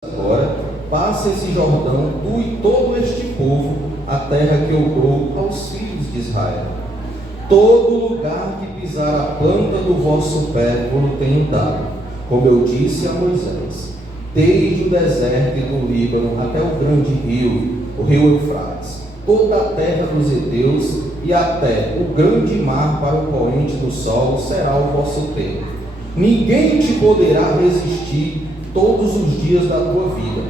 Agora, passa esse Jordão, tu e todo este povo, a terra que eu dou aos filhos de Israel. Todo lugar que pisar a planta do vosso pé, eu tenho dado, como eu disse a Moisés, desde o deserto do Líbano até o grande rio, o rio Eufrates, toda a terra dos heteus e até o grande mar para o poente do sol será o vosso termo. Ninguém te poderá resistir todos os dias da tua vida.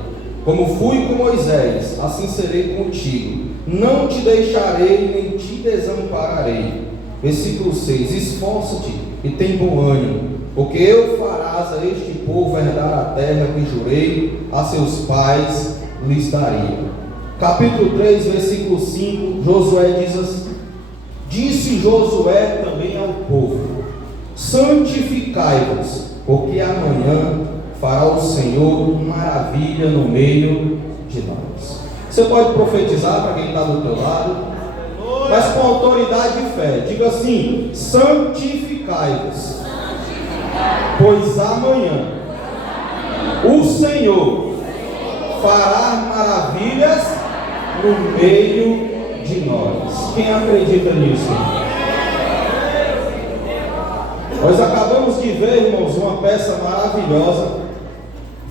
Como fui com Moisés, assim serei contigo. Não te deixarei, nem te desampararei. Versículo 6. Esforça-te e tem bom ânimo, porque eu farás a este povo herdar a terra que jurei a seus pais lhes daria. Capítulo 3, versículo 5, Josué diz assim: disse Josué também ao povo: santificai-vos, porque amanhã fará o Senhor maravilha no meio de nós. Você pode profetizar para quem está do teu lado, mas com autoridade e fé. Diga assim: santificai-vos, pois amanhã o Senhor fará maravilhas no meio de nós. Quem acredita nisso? Nós acabamos de ver, irmãos, uma peça maravilhosa,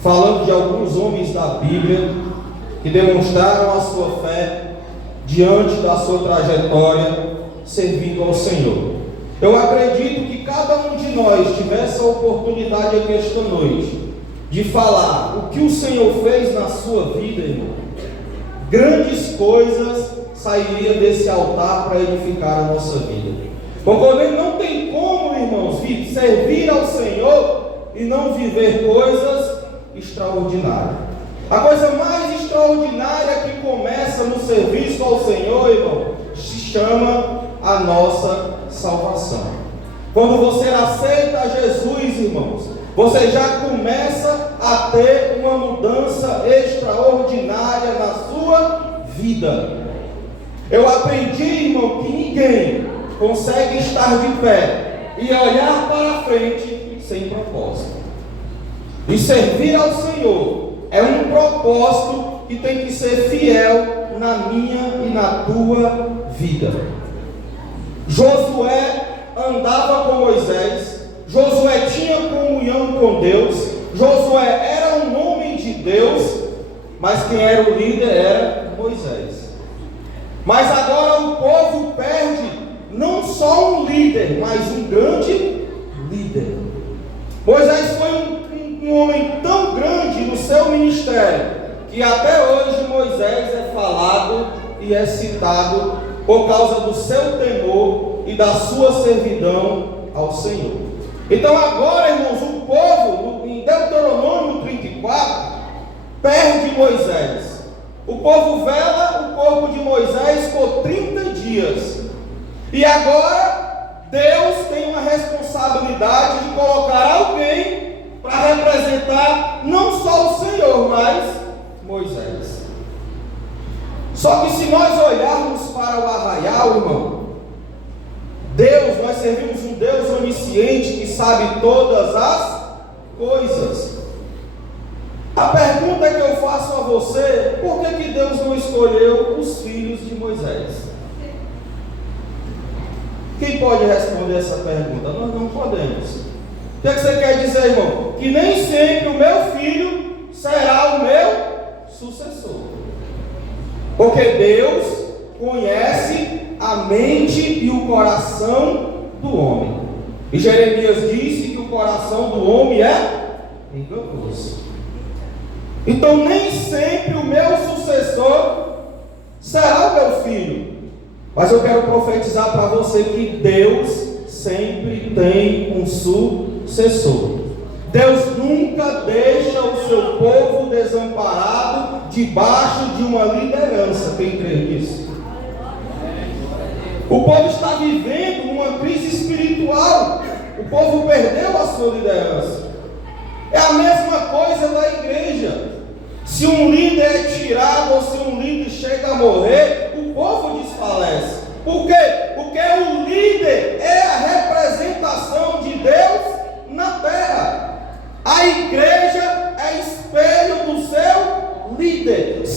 falando de alguns homens da Bíblia que demonstraram a sua fé diante da sua trajetória servindo ao Senhor. Eu acredito que cada um de nós tivesse a oportunidade aqui esta noite de falar o que o Senhor fez na sua vida, irmão. Grandes coisas sairiam desse altar para edificar a nossa vida. Porque não tem como, irmãos, servir ao Senhor e não viver coisas extraordinárias. A coisa mais extraordinária que começa no serviço ao Senhor, irmão, se chama a nossa salvação. Quando você aceita Jesus, irmãos, você já começa a ter uma mudança extraordinária na sua vida. Eu aprendi, irmão, que ninguém consegue estar de pé e olhar para frente sem propósito. E servir ao Senhor é um propósito que tem que ser fiel na minha e na tua vida. Josué andava com Moisés, Josué tinha comunhão com Deus, Josué era um homem de Deus, mas quem era o líder era Moisés. Mas agora o povo perde não só um líder, mas um grande líder. Moisés foi um homem tão grande no seu ministério, que até hoje Moisés é falado e é citado por causa do seu temor e da sua servidão ao Senhor. Então agora, irmãos, o povo, em Deuteronômio 34, perde Moisés. O povo vela o corpo de Moisés por 30 dias. E agora, Deus tem uma responsabilidade de colocar alguém para representar não só o Senhor, mas Moisés. Só que se nós olharmos para o arraial, irmão, Deus, nós servimos um Deus onisciente que sabe todas as coisas. A pergunta que eu faço a você: por que Deus não escolheu os filhos de Moisés? Quem pode responder essa pergunta? Nós não podemos. O que você quer dizer, irmão? Que nem sempre o meu filho será o meu sucessor. Porque Deus conhece a mente e o coração do homem. E Jeremias disse que o coração do homem é enganoso. Então nem sempre o meu sucessor será o meu filho. Mas eu quero profetizar para você que Deus sempre tem um sucessor. Deus nunca deixa o seu povo desamparado debaixo de uma liderança. Quem crê nisso? O povo está vivendo uma crise espiritual. O povo perdeu a sua liderança. É a mesma coisa da igreja. Se um líder é tirado ou se um líder chega a morrer, o povo desfalece. Por quê? Porque o líder é a representação de Deus na terra. A igreja é espelho do seu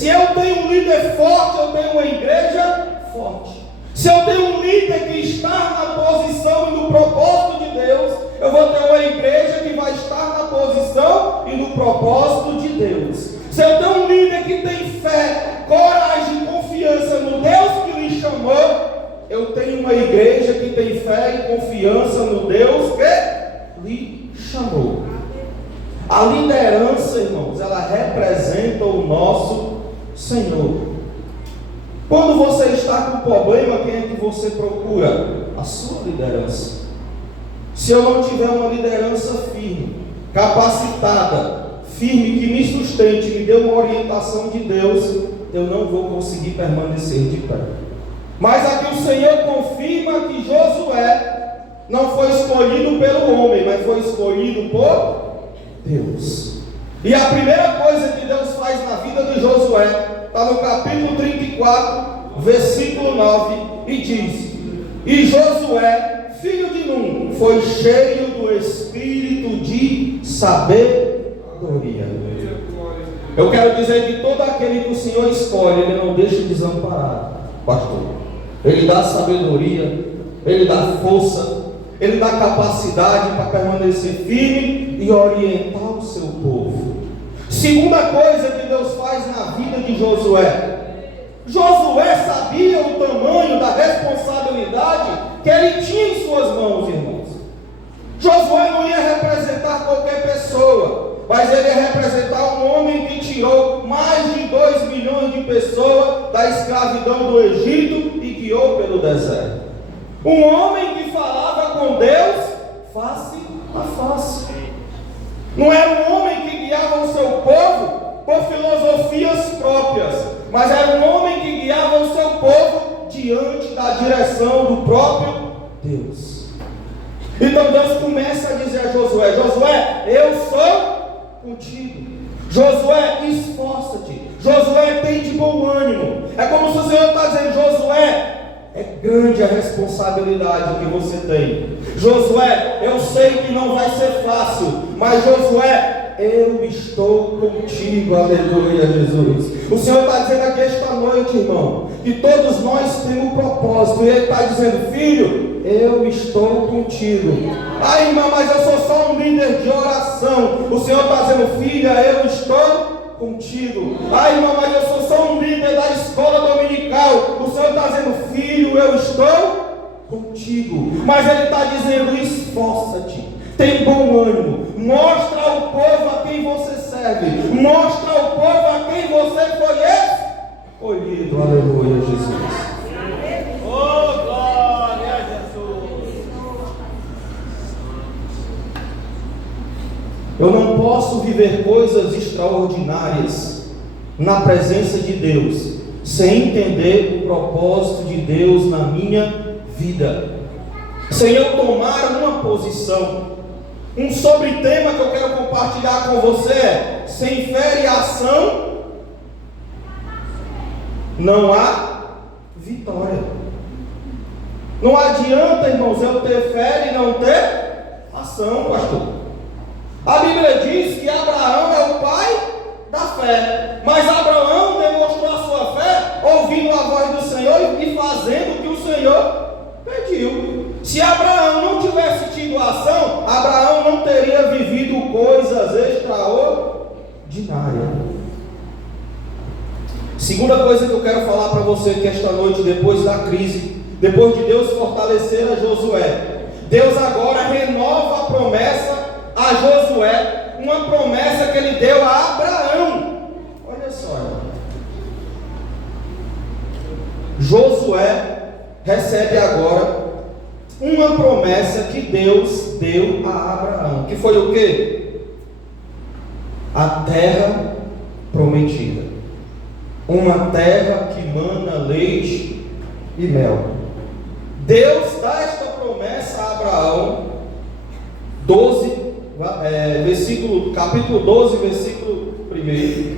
Se eu tenho um líder forte, eu tenho uma igreja forte. Se eu tenho um líder que está na posição e no propósito de Deus, eu vou ter uma igreja que vai estar na posição e no propósito de Deus. Se eu tenho um líder que tem fé, coragem e confiança no Deus que lhe chamou, eu tenho uma igreja que tem fé e confiança no Deus que lhe chamou. A liderança, irmãos, ela representa o nosso Senhor. Quando você está com problema, quem é que você procura? A sua liderança. Se eu não tiver uma liderança firme, capacitada, firme, que me sustente, me dê uma orientação de Deus, eu não vou conseguir permanecer de pé. Mas aqui o Senhor confirma que Josué não foi escolhido pelo homem, mas foi escolhido por Deus. E a primeira coisa que Deus faz na vida de Josué está no capítulo 34, versículo 9, e diz: e Josué, filho de Num, foi cheio do espírito de sabedoria. Eu quero dizer que todo aquele que o Senhor escolhe, Ele não deixa desamparado, pastor. Ele dá sabedoria, Ele dá força, Ele dá capacidade para permanecer firme e orientar o seu povo. Segunda coisa que Deus faz na vida de Josué. Josué sabia o tamanho da responsabilidade que ele tinha em suas mãos, irmãos. Josué não ia representar qualquer pessoa, mas ele ia representar um homem que tirou mais de 2 milhões de pessoas da escravidão do Egito e guiou pelo deserto. Um homem que falava com Deus face a face. Não era um homem que guiava o seu povo por filosofias próprias, mas era um homem que guiava o seu povo diante da direção do próprio Deus. Então Deus começa a dizer a Josué: Josué, eu sou contigo. Josué, esforça-te. Josué, tem de bom ânimo. É como se o Senhor está dizendo: Josué, é grande a responsabilidade que você tem. Josué, eu sei que não vai ser fácil, mas Josué, eu estou contigo. Aleluia, Jesus. O Senhor está dizendo aqui esta noite, irmão, que todos nós temos um propósito. E Ele está dizendo: filho, eu estou contigo. Ah, irmã, mas eu sou só um líder de oração. O Senhor está dizendo: filha, eu estou contigo. Ah, irmã, mas eu sou só um líder da escola dominical. O Senhor está dizendo: filho, eu estou contigo. Mas Ele está dizendo: esforça-te, tem bom ânimo, mostra ao povo a quem você serve, mostra ao povo a quem você foi escolhido. Aleluia, Jesus. Oh, glória a Jesus. Eu não posso viver coisas extraordinárias na presença de Deus sem entender o propósito de Deus na minha vida, sem eu tomar uma posição. Um sobre-tema que eu quero compartilhar com você é: sem fé e ação não há vitória. Não adianta, irmãos, eu ter fé e não ter ação, pastor. A Bíblia diz que Abraão é o pai da fé, mas Abraão demonstrou a sua fé ouvindo a voz do Senhor e fazendo o que o Senhor pediu. Se Abraão não tivesse tido ação, Abraão não teria vivido coisas extraordinárias. Segunda coisa que eu quero falar para você que esta noite, depois da crise, depois de Deus fortalecer a Josué, Deus agora renova a promessa a Josué, uma promessa que Ele deu a Abraão. Olha só, Josué recebe agora uma promessa que Deus deu a Abraão, que foi o quê? A terra prometida, uma terra que mana leite e mel. Deus dá esta promessa a Abraão, capítulo 12, versículo 1.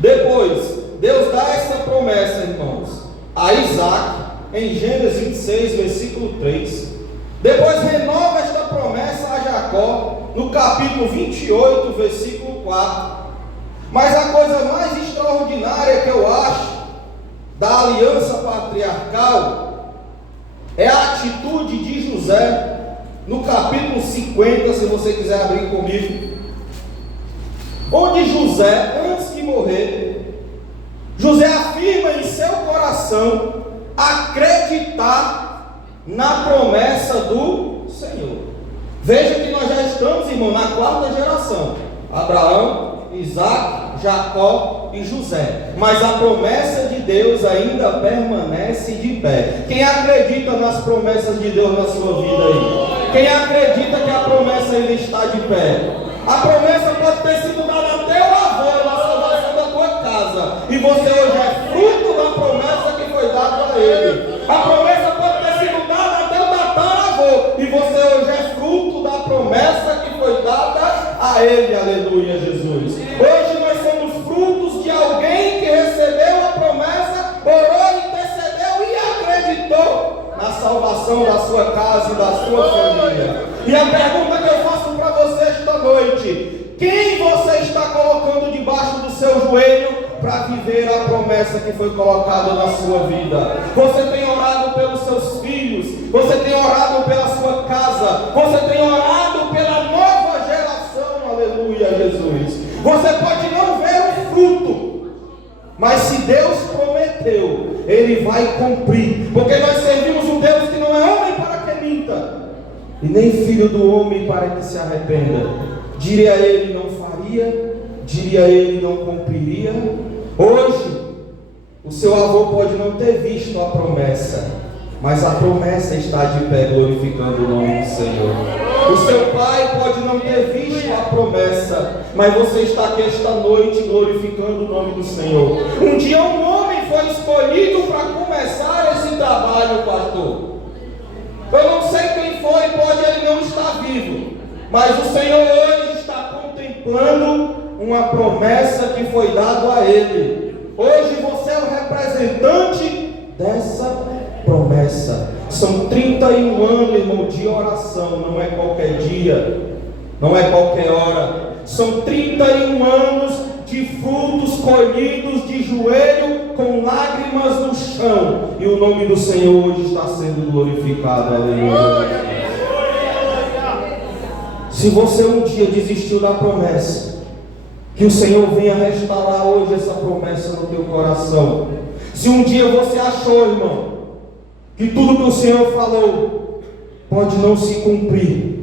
Depois, Deus dá esta promessa, irmãos, a Isaac, em Gênesis 26, versículo 3. Depois renova esta promessa a Jacó, no capítulo 28, versículo 4. Mas a coisa mais extraordinária extraordinária que eu acho da aliança patriarcal é a atitude de José, no capítulo 50, se você quiser abrir comigo, onde José, antes de morrer, José afirma em seu coração acreditar na promessa do Senhor. Veja que nós já estamos, irmão, na quarta geração: Abraão, Isaac, Jacó e José. Mas a promessa de Deus ainda permanece de pé. Quem acredita nas promessas de Deus na sua vida aí? Quem acredita que a promessa ainda está de pé? A promessa pode ter sido dada até o avô na salvação da tua casa, e você hoje é fruto da promessa que foi dada a ele. A promessa pode ter sido dada até o tataravô, e você hoje é fruto da promessa que foi dada a ele. Aleluia, Jesus. Hoje nós somos frutos de alguém que recebeu a promessa, orou, intercedeu e acreditou na salvação da sua casa e da sua família. E a pergunta que eu faço para você esta noite: quem você está colocando debaixo do seu joelho para viver a promessa que foi colocada na sua vida? Você tem orado pelos seus filhos, você tem orado pela sua casa, você tem orado pela nova geração. Aleluia, Jesus. Você pode não ver o fruto, mas se Deus prometeu, Ele vai cumprir, porque nós servimos um Deus que não é homem para que minta, e nem filho do homem para que se arrependa. Diria ele, não faria; diria ele, não cumpriria. Hoje, o seu avô pode não ter visto a promessa, mas a promessa está de pé, glorificando o nome do Senhor. O seu pai pode não ter visto a promessa, mas você está aqui esta noite glorificando o nome do Senhor. Um dia um homem foi escolhido para começar esse trabalho, pastor. Eu não sei quem foi, pode ele não estar vivo, mas o Senhor hoje está contemplando uma promessa que foi dada a ele. Hoje você é o representante dessa promessa. São 31 anos, irmão, de oração. Não é qualquer dia, não é qualquer hora. São 31 anos de frutos colhidos de joelho, com lágrimas no chão, e o nome do Senhor hoje está sendo glorificado. Aleluia. Se você um dia desistiu da promessa, que o Senhor venha restaurar hoje essa promessa no teu coração. Se um dia você achou, irmão, que tudo que o Senhor falou pode não se cumprir,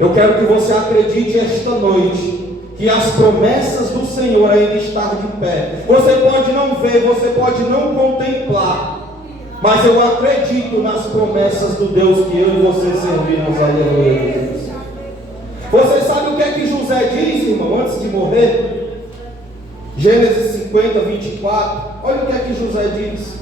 eu quero que você acredite esta noite que as promessas do Senhor ainda estão de pé. Você pode não ver, você pode não contemplar, mas eu acredito nas promessas do Deus que eu e você servimos. Aleluia. Você sabe o que é que José diz, irmão, antes de morrer? Gênesis 50, 24. Olha o que é que José diz.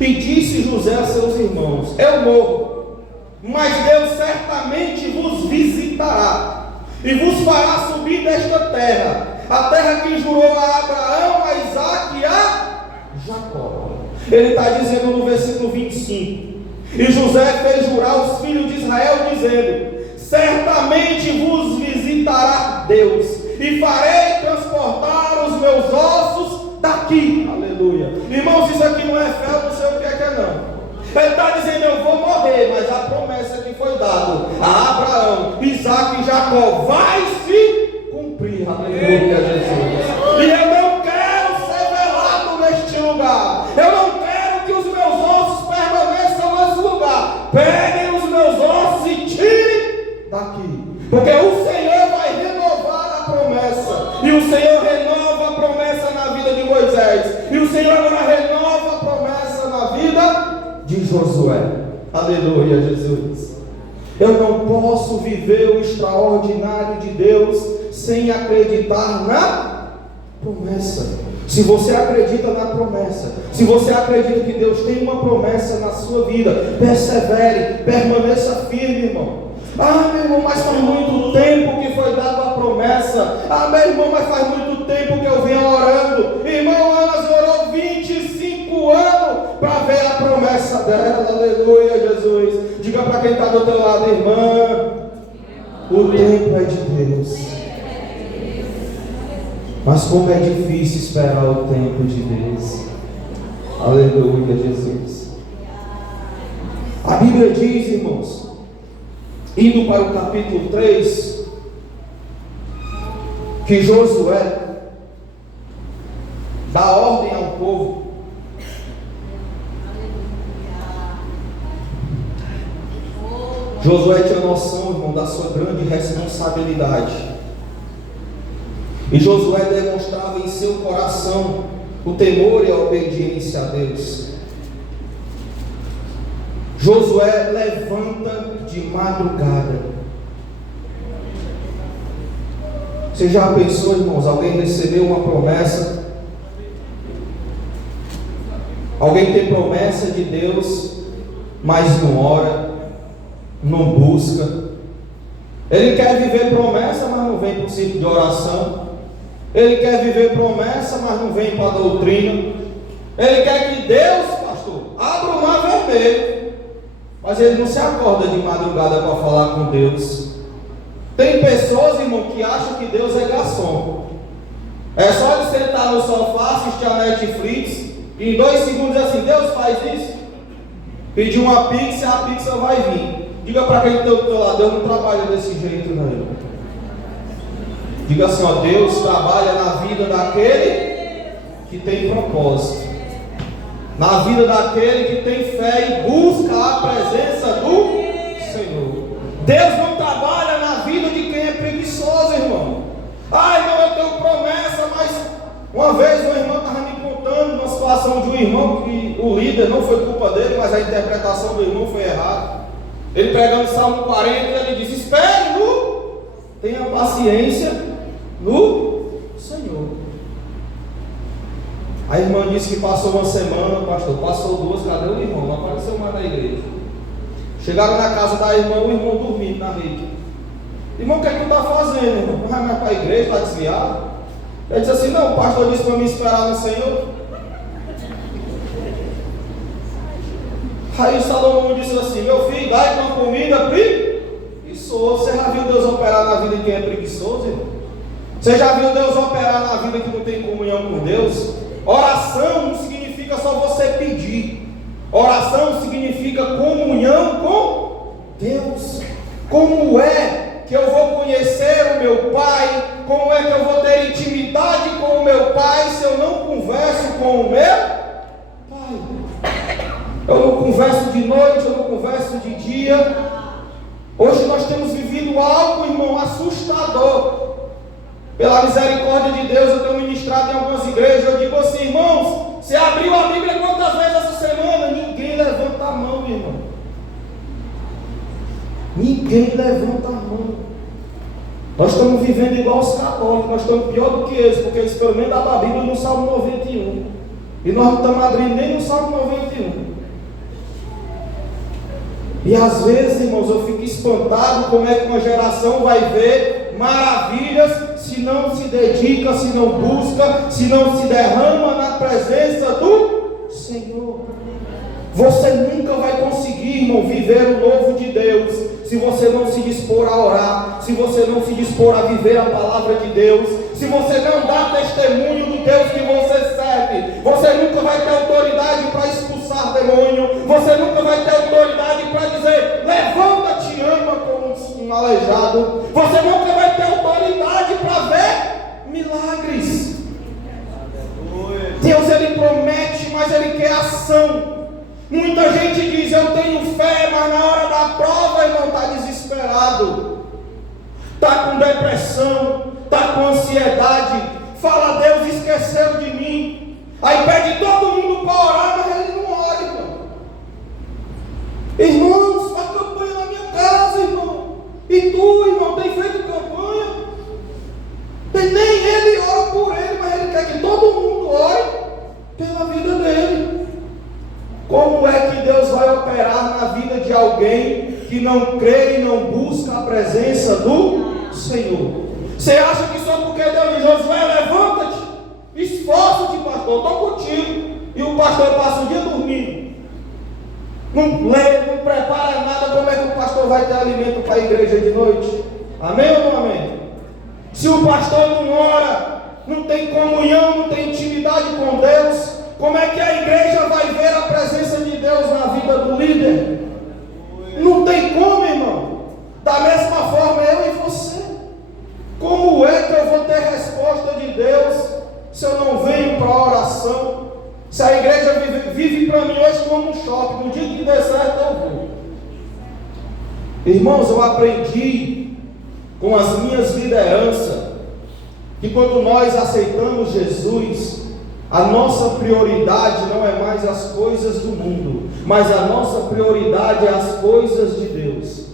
E disse José a seus irmãos: eu morro, mas Deus certamente vos visitará e vos fará subir desta terra, a terra que jurou a Abraão, a Isaac e a Jacó. Ele está dizendo no versículo 25: e José fez jurar os filhos de Israel, dizendo: certamente vos visitará Deus, e farei transportar os meus ossos daqui. Aleluia. Irmãos, isso aqui não é fé, eu não sei o que é não. Ele está dizendo: eu vou morrer, mas a promessa que foi dada a Abraão, Isaac e Jacó vai se cumprir. Aleluia, Jesus. E eu não quero ser velado neste lugar. Eu não quero que os meus ossos permaneçam nesse lugar. Peguem os meus ossos e tirem daqui, porque o Senhor vai renovar a promessa. E o Senhor renova a promessa na vida de Moisés, e o Senhor agora renova a promessa na vida de Josué. Aleluia, Jesus. Eu não posso viver o extraordinário de Deus sem acreditar na promessa. Se você acredita na promessa, se você acredita que Deus tem uma promessa na sua vida, persevere, permaneça firme, irmão. Ah, meu irmão, mas faz muito tempo que foi dada a promessa. Ah, meu irmão, mas faz muito tempo que eu venho orando. Irmão, Ana orou 25 anos para ver a promessa dela. Aleluia, Jesus. Diga para quem está do teu lado: irmã, o tempo é de Deus, Mas como é difícil esperar o tempo de Deus. Aleluia, Jesus. A Bíblia diz, irmãos, indo para o capítulo 3, que Josué dá ordem ao povo. Josué tinha noção, irmão, da sua grande responsabilidade. E Josué demonstrava em seu coração o temor e a obediência a Deus. Josué levanta de madrugada. Você já pensou, irmãos, alguém recebeu uma promessa? Alguém tem promessa de Deus, mas não ora, não busca. Ele quer viver promessa, mas não vem para o ciclo de oração. Ele quer viver promessa, mas não vem para a doutrina. Ele quer que Deus, pastor, abra o mar vermelho, mas ele não se acorda de madrugada para falar com Deus. Tem pessoas, irmão, que acham que Deus é garçom. É só ele sentar no sofá, assistir a Netflix, e em 2 segundos assim: Deus faz isso. Pedir uma pizza, a pizza vai vir. Diga para quem está do teu lado: Deus não trabalha desse jeito, não. Diga assim: ó, Deus trabalha na vida daquele que tem propósito, na vida daquele que tem fé e busca a presença do Senhor. Deus não trabalha na vida de quem é preguiçoso, irmão. Ah, irmão, eu tenho promessa, mas uma vez uma irmã estava me contando uma situação de um irmão que o líder, não foi culpa dele, mas a interpretação do irmão foi errada. Ele pregando Salmo 40, ele disse: espere, tenha paciência no Senhor. A irmã disse que passou uma semana, pastor, passou 2, cadê o irmão? Não apareceu mais na igreja. Chegaram na casa da irmã, o irmão dormindo na rede. Irmão, o que é que tu está fazendo, irmão? Não vai mais para a igreja, está desviado? Ele disse assim: não, o pastor disse para me esperar no Senhor. Aí o Salomão disse assim: meu filho, dá-lhe uma comida preguiçoso. Você já viu Deus operar na vida de quem é preguiçoso, irmão? Você já viu Deus operar na vida que não tem comunhão com Deus? Oração não significa só você pedir. Oração significa comunhão com Deus. Como é que eu vou conhecer o meu Pai? Como é que eu vou ter intimidade com o meu Pai se eu não converso com o meu Pai? Eu não converso de noite, eu não converso de dia. Hoje nós temos vivido algo, irmão, assustador. Pela misericórdia de Deus, eu tenho ministrado em algumas igrejas. Eu digo assim: irmãos, você abriu a Bíblia quantas vezes essa semana? Ninguém levanta a mão, irmão. Ninguém levanta a mão. Nós estamos vivendo igual os católicos. Nós estamos pior do que eles, porque eles pelo menos davam a Bíblia no Salmo 91. E nós não estamos abrindo nem no Salmo 91. E às vezes, irmãos, eu fico espantado como é que uma geração vai ver maravilhas se não se dedica, se não busca, se não se derrama na presença do Senhor. Você nunca vai conseguir, irmão, viver o novo de Deus se você não se dispor a orar, se você não se dispor a viver a palavra de Deus, se você não dá testemunho do Deus que você serve. Você nunca vai ter autoridade para expulsar demônio, você nunca vai ter autoridade para dizer: levanta-te, ama como um aleijado. Você nunca vai ter autoridade para ver milagres. Deus, Ele promete, mas Ele quer ação. Muita gente diz: eu tenho fé, mas na hora da prova, irmão, está desesperado, está com depressão, está com ansiedade. Fala: Deus esqueceu de mim. Aí pede todo mundo para orar, mas ele não ora, irmão. Irmãos, faz campanha na minha casa, irmão. E tu, irmão, tem feito campanha? Nem ele ora por ele, mas ele quer que todo mundo ore pela vida dele. Como é que Deus vai operar na vida de alguém que não crê e não busca a presença do Senhor? Você acha que só porque Deus diz: Josué, levanta-te, esforça-te, pastor, estou contigo, e o pastor passa o dia dormindo, não lê, não prepara nada, como é que o pastor vai ter alimento para a igreja de noite? Amém ou não amém? Se o pastor não ora, não tem comunhão, não tem intimidade com Deus, como é que a igreja vai ver a presença de Deus na vida do líder? Não tem como, irmão. Da mesma forma, eu e você. Como é que eu vou ter resposta de Deus se eu não venho para a oração? Se a igreja vive para mim hoje como um shopping, no dia que der certo eu vou. Irmãos, eu aprendi com as minhas lideranças que quando nós aceitamos Jesus, a nossa prioridade não é mais as coisas do mundo, mas a nossa prioridade é as coisas de Deus.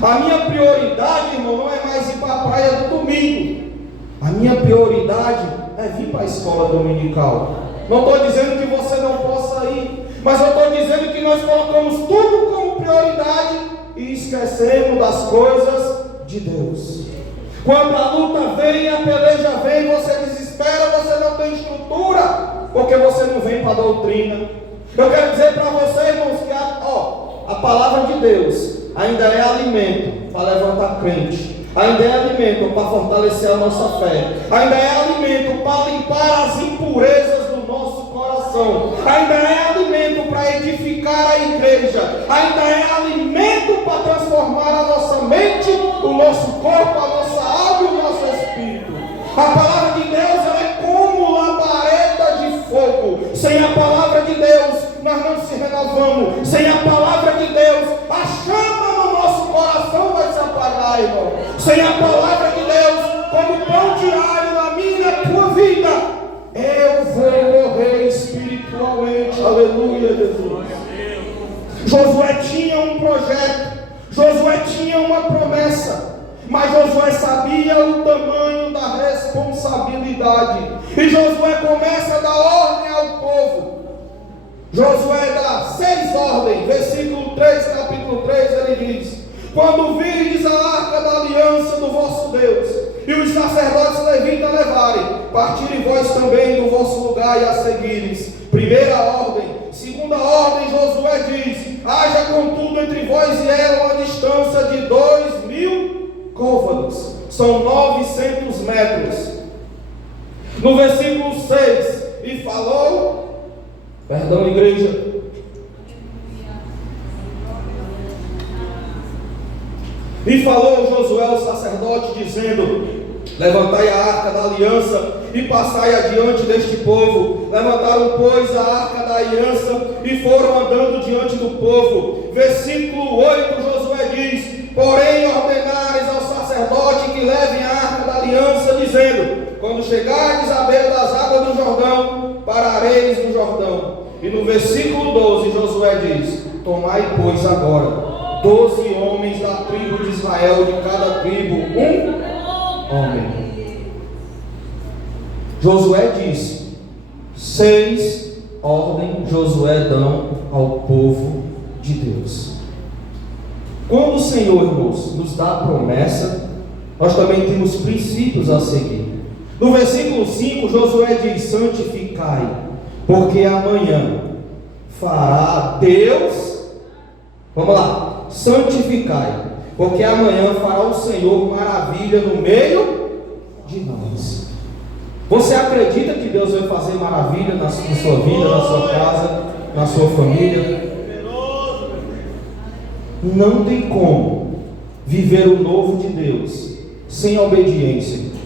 A minha prioridade, irmão, não é mais ir para a praia do domingo. A minha prioridade é vir para a escola dominical. Não estou dizendo que você não possa ir, mas eu estou dizendo que nós colocamos tudo como prioridade e esquecemos das coisas de Deus. Quando a luta vem, a peleja vem, você desespera, você não tem estrutura, porque você não vem para a doutrina. Eu quero dizer para você, irmãos, que a palavra de Deus ainda é alimento para levantar crente, ainda é alimento para fortalecer a nossa fé, ainda é alimento para limpar as impurezas do nosso coração, ainda é alimento para edificar a igreja, ainda é alimento para transformar a nossa mente, o nosso corpo, a nossa alma e o nosso espírito. A palavra de Deus ela é como labareda de fogo. Sem a palavra de Deus nós não se renovamos. Sem a palavra de Deus a chama no nosso coração vai se apagar, irmão. Sem a palavra de Deus como pão diário na minha e na tua vida, eu vou morrer espiritualmente. Aleluia, Jesus. Josué tinha um projeto, Josué tinha uma promessa, mas Josué sabia o tamanho da responsabilidade. E Josué começa a dar ordem ao povo. Josué dá 6 ordens, versículo 3, capítulo 3, ele diz: quando virdes a arca da aliança do vosso Deus, e os sacerdotes levitas levarem, partirem vós também do vosso lugar e a seguires. Primeira ordem. Segunda ordem, Josué diz: haja contudo entre vós e ela uma distância de 2.000 côvados, são 900 metros. No versículo 6, e falou, perdão, igreja, e falou Josué o sacerdote, dizendo: levantai a arca da aliança e passai adiante deste povo. Levantaram, pois, a arca da aliança e foram andando diante do povo. Versículo 8, Josué diz: porém ordenares ao sacerdote que levem a arca da aliança, dizendo: quando chegardes à beira das águas do Jordão, parareis no Jordão. E no versículo 12, Josué diz: tomai, pois, agora 12 homens da tribo de Israel, de cada tribo homem. Josué disse: 6 ordens Josué dão ao povo de Deus. Quando o Senhor, irmãos, nos dá a promessa, nós também temos princípios a seguir. No versículo 5, Josué diz: santificai, porque amanhã fará Deus, vamos lá, santificai, porque amanhã fará o Senhor maravilha no meio de nós. Você acredita que Deus vai fazer maravilha na sua vida, na sua casa, na sua família? Não tem como viver o novo de Deus sem obediência.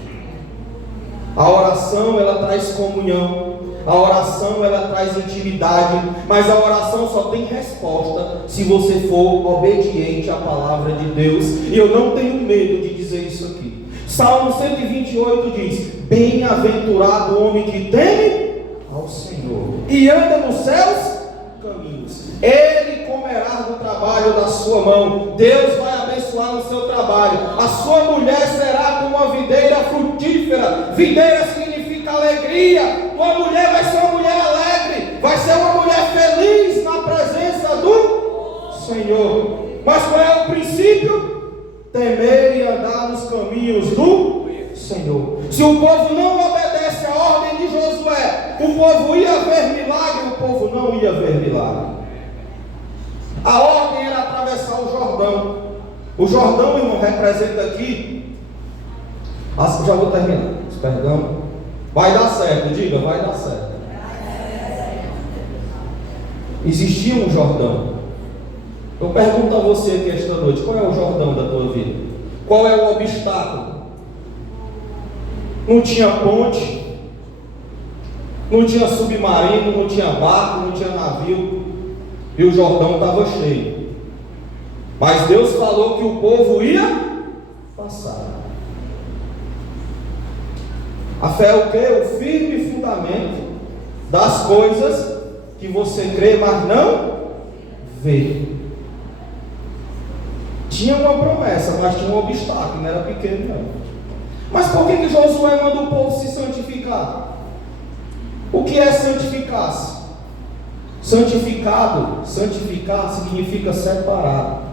A oração ela traz comunhão, a oração ela traz intimidade, mas a oração só tem resposta se você for obediente à palavra de Deus. E eu não tenho medo de dizer isso aqui. Salmo 128 diz: bem-aventurado o homem que teme ao Senhor e anda nos seus caminhos. Ele comerá do trabalho da sua mão. Deus vai abençoar no seu trabalho. A sua mulher será como uma videira frutífera. Videira significa alegria. Uma mulher vai ser uma mulher alegre, vai ser uma mulher feliz na presença do Senhor. Mas qual é o princípio? Temer e andar nos caminhos do Senhor. Se o povo não obedece à ordem de Josué, o povo ia ver milagre, o povo não ia ver milagre. A ordem era atravessar o Jordão. O Jordão, irmão, representa aqui, já vou terminar, perdão. Vai dar certo, diga, vai dar certo. Existia um Jordão. Eu pergunto a você aqui esta noite: qual é o Jordão da tua vida? Qual é o obstáculo? Não tinha ponte, não tinha submarino, não tinha barco, não tinha navio, e o Jordão estava cheio. Mas Deus falou que o povo ia passar. A fé é o quê? O firme fundamento das coisas que você crê, mas não vê. Tinha uma promessa, mas tinha um obstáculo, não era pequeno não. Mas por que Josué manda o povo se santificar? O que é santificar-se? Santificar significa separado.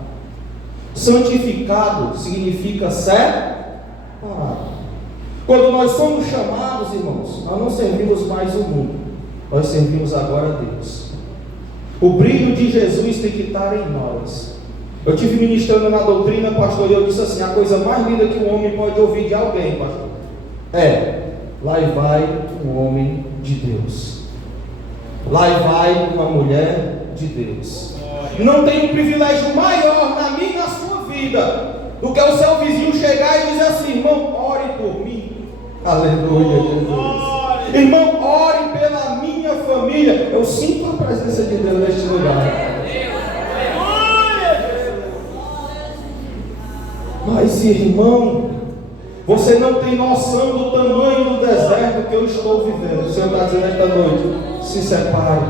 Santificado significa separado. Quando nós somos chamados, irmãos, nós não servimos mais o mundo, nós servimos agora a Deus. O brilho de Jesus tem que estar em nós. Eu tive ministrando na doutrina, pastor, e eu disse assim: a coisa mais linda que um homem pode ouvir de alguém, pastor, lá e vai um homem de Deus, lá e vai uma mulher de Deus. Não tem um privilégio maior na minha e na sua vida do que o seu vizinho chegar e dizer assim: irmão, ore por mim. Aleluia, Jesus. Irmão, ore pela minha família. Eu sinto a presença de Deus neste lugar. Mas, irmão, você não tem noção do tamanho do deserto que eu estou vivendo. O Senhor está dizendo esta noite: se separe,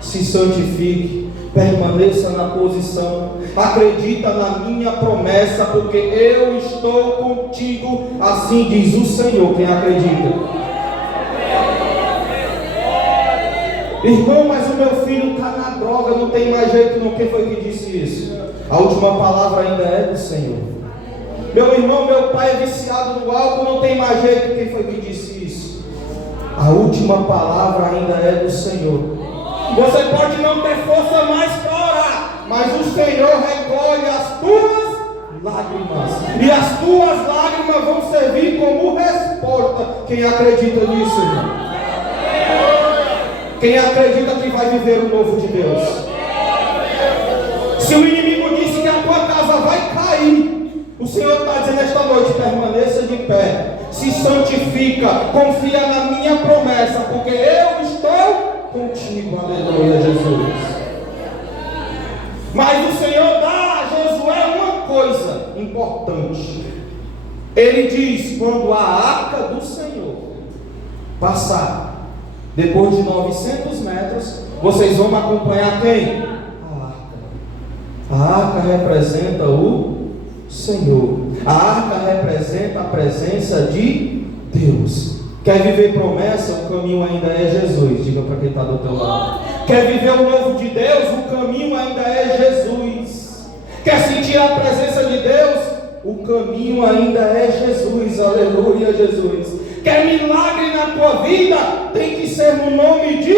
se santifique, permaneça na posição, acredita na minha promessa, porque eu estou contigo, assim diz o Senhor. Quem acredita? Irmão, mas o meu filho está na droga, não tem mais jeito não. Quem foi que disse isso? A última palavra ainda é do Senhor. Meu irmão, meu pai é viciado no álcool, não tem mais jeito. Quem foi que disse isso? A última palavra ainda é do Senhor. Você pode não ter força mais para orar, mas o Senhor recolhe as tuas lágrimas, e as tuas lágrimas vão servir como resposta. Quem acredita nisso, irmão? Quem acredita que vai viver o novo de Deus? Se o inimigo disse que a tua casa vai cair, o Senhor está dizendo esta noite: permaneça de pé, se santifica, confia na minha promessa, porque eu estou contigo. Aleluia, Jesus. Mas o Senhor dá a Josué uma coisa importante. Ele diz: quando a arca do Senhor passar, depois de 900 metros, vocês vão acompanhar quem? A arca. A arca representa o Senhor. A arca representa a presença de Deus. Quer viver promessa? O caminho ainda é Jesus. Diga para quem está do teu lado. Quer viver o novo de Deus? O caminho ainda é Jesus. Quer sentir a presença de Deus? O caminho ainda é Jesus. Aleluia, Jesus. Quer milagre na tua vida? Tem que ser no nome de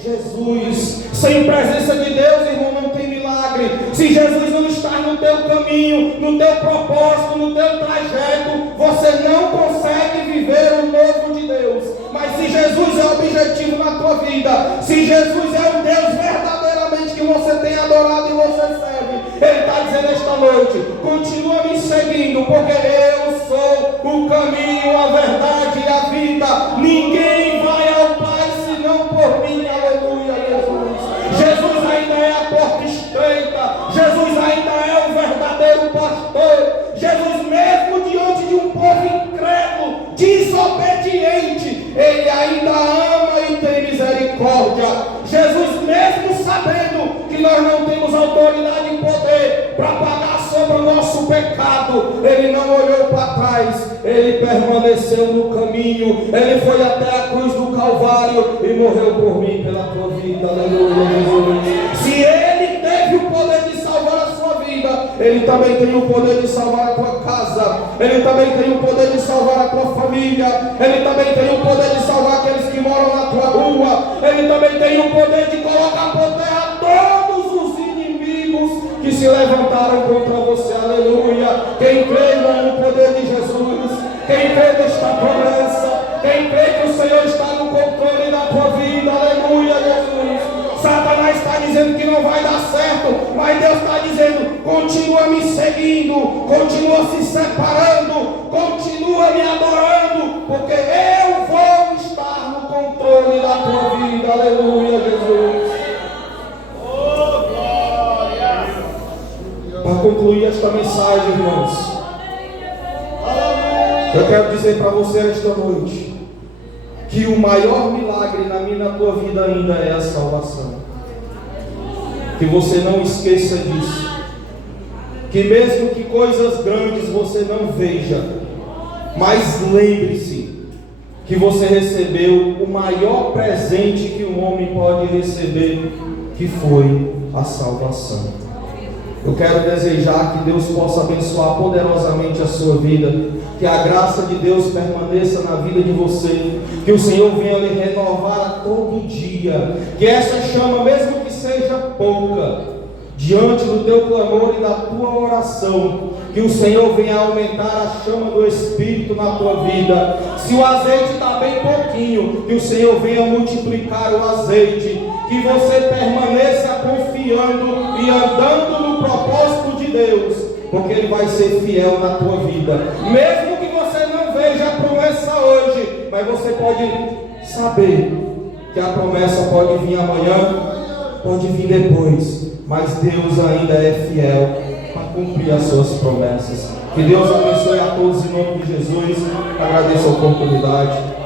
Jesus. Sem presença de Deus, irmão, não tem milagre. Se Jesus não está no teu caminho, no teu propósito, no teu trajeto, você não consegue viver o novo de Deus. Mas se Jesus é o objetivo na tua vida, se Jesus é o Deus verdadeiramente que você tem adorado e você serve, Ele está dizendo esta noite: continua me seguindo, porque eu sou o caminho, a verdade e a vida. Ninguém vai ao Pai senão por mim. Aleluia, Jesus. Jesus ainda é a porta estreita. Jesus ainda é o verdadeiro pastor. Jesus, mesmo diante de um povo incrédulo, desobediente, Ele ainda ama e tem misericórdia. Jesus, mesmo sabendo que nós não temos autoridade e poder para pagar sobre o nosso pecado, Ele não olhou para trás, Ele permaneceu no caminho, Ele foi até a cruz do Calvário e morreu por mim, pela tua vida. Aleluia, Jesus. Se Ele teve o poder de salvar a sua vida, Ele também tem o poder de salvar a tua casa, Ele também tem o poder de salvar a tua família, Ele também tem o poder de salvar aqueles que moram na tua rua, Ele também tem o poder de colocar por terra todos os inimigos que se levantaram contra você. Aleluia. Quem crê no poder de Jesus, quem crê nesta promessa, quem crê que o Mas Deus está dizendo: continua me seguindo, continua se separando, continua me adorando, porque eu vou estar no controle da tua vida. Aleluia, Jesus. Oh, glória! Para concluir esta mensagem, irmãos, eu quero dizer para você esta noite que o maior milagre na minha e na tua vida ainda é a salvação. Que você não esqueça disso. Que mesmo que coisas grandes você não veja, mas lembre-se que você recebeu o maior presente que um homem pode receber, que foi a salvação. Eu quero desejar que Deus possa abençoar poderosamente a sua vida, que a graça de Deus permaneça na vida de você, que o Senhor venha lhe renovar a todo dia, que essa chama, mesmo que seja pouca, diante do teu clamor e da tua oração, que o Senhor venha aumentar a chama do Espírito na tua vida. Se o azeite está bem pouquinho, que o Senhor venha multiplicar o azeite, que você permaneça confiando e andando no propósito de Deus, porque Ele vai ser fiel na tua vida. Mesmo que você não veja a promessa hoje, mas você pode saber que a promessa pode vir amanhã, pode vir depois, mas Deus ainda é fiel para cumprir as suas promessas. Que Deus abençoe a todos em nome de Jesus. Agradeço a oportunidade.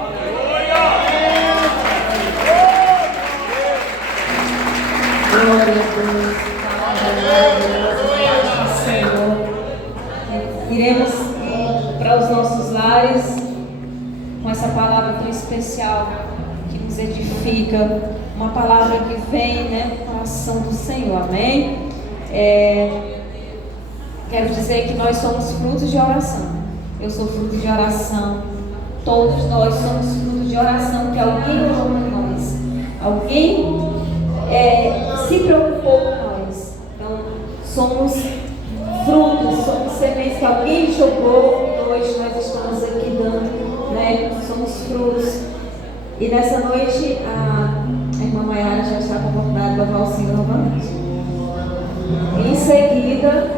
Glória a Deus, Senhor. Iremos para os nossos lares com essa palavra tão especial que nos edifica, uma palavra que vem, do coração do Senhor, amém? Quero dizer que nós somos frutos de oração. Eu sou fruto de oração. Todos nós somos frutos de oração, que alguém orou por nós. Alguém se preocupou com nós. Então, somos frutos, somos sementes que alguém jogou e hoje nós estamos aqui dando, somos frutos. E nessa noite a irmã Maiara já está com a oportunidade de louvar o Senhor novamente. Em seguida,